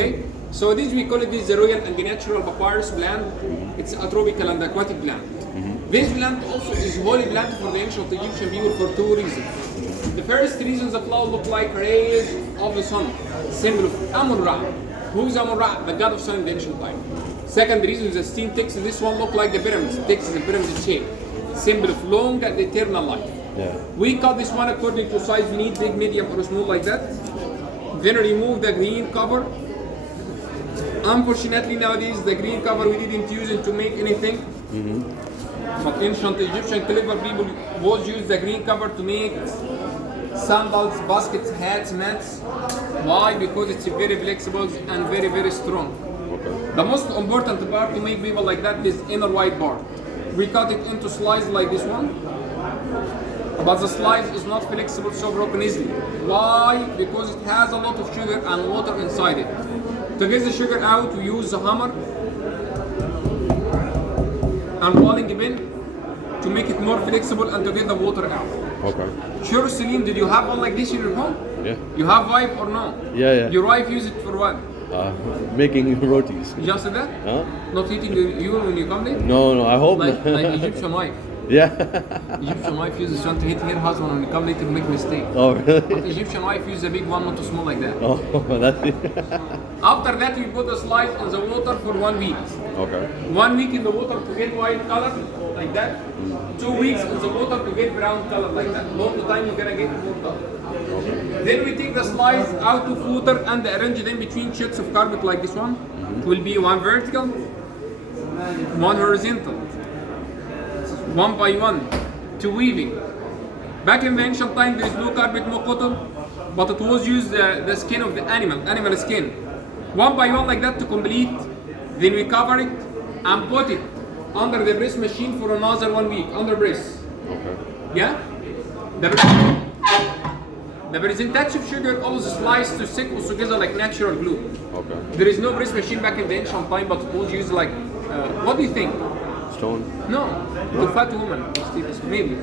Okay? So this we call it the royal and natural papyrus plant. It's a tropical and aquatic plant. This plant also is holy plant for the ancient Egyptian people for two reasons. The first reason, the flower look like rays of the sun, symbol of Amun-Ra. Who is Amun-Ra? The god of sun in the ancient time. Second reason, the steam takes this one look like the pyramids, takes the pyramid shape, symbol of long and eternal life. Yeah. We cut this one according to size we need, big, medium, or small like that. Then remove the green cover. Unfortunately nowadays the green cover we didn't use it to make anything. But ancient Egyptian clever people was use the green cover to make sandals, baskets, hats, mats. Why? Because it's very flexible and very, very strong. Okay. The most important part to make people like that is inner white part. We cut it into slices like this one. But the slice is not flexible, so broken easily. Why? Because it has a lot of sugar and water inside it. To get the sugar out, we use a hammer and rolling pin to make it more flexible and to get the water out. Okay. Sure, Celine, did you have one like this in your home? Yeah. You have wife or no? Yeah. Your wife use it for what? Making rotis. Just that? Huh? Not eating you when you come late? No, I hope Like not. Egyptian wife. Yeah. Egyptian wife uses one to hit her husband when you come late to make mistake. Oh, really? But Egyptian wife uses a big one, not a small like that. Oh, that's it. After that, we put the slice in the water for 1 week. Okay. 1 week in the water to get white color, like that. 2 weeks in the water to get brown color, like that. All the time you're gonna get more color. Then we take the slice out of water and arrange them between sheets of carpet like this one. It will be one vertical, one horizontal, 1 by 1, to weaving. Back in the ancient time, there is no carpet, no cotton, but it was used the skin of the animal skin. 1 by 1 like that to complete. Then we cover it and put it under the press machine for another 1 week, under press. Okay. Yeah? The percentage of sugar always sliced to stick together like natural glue. Okay. There is no press machine back in the ancient time, but it was used like, what do you think? Stone. No, to fat woman, maybe.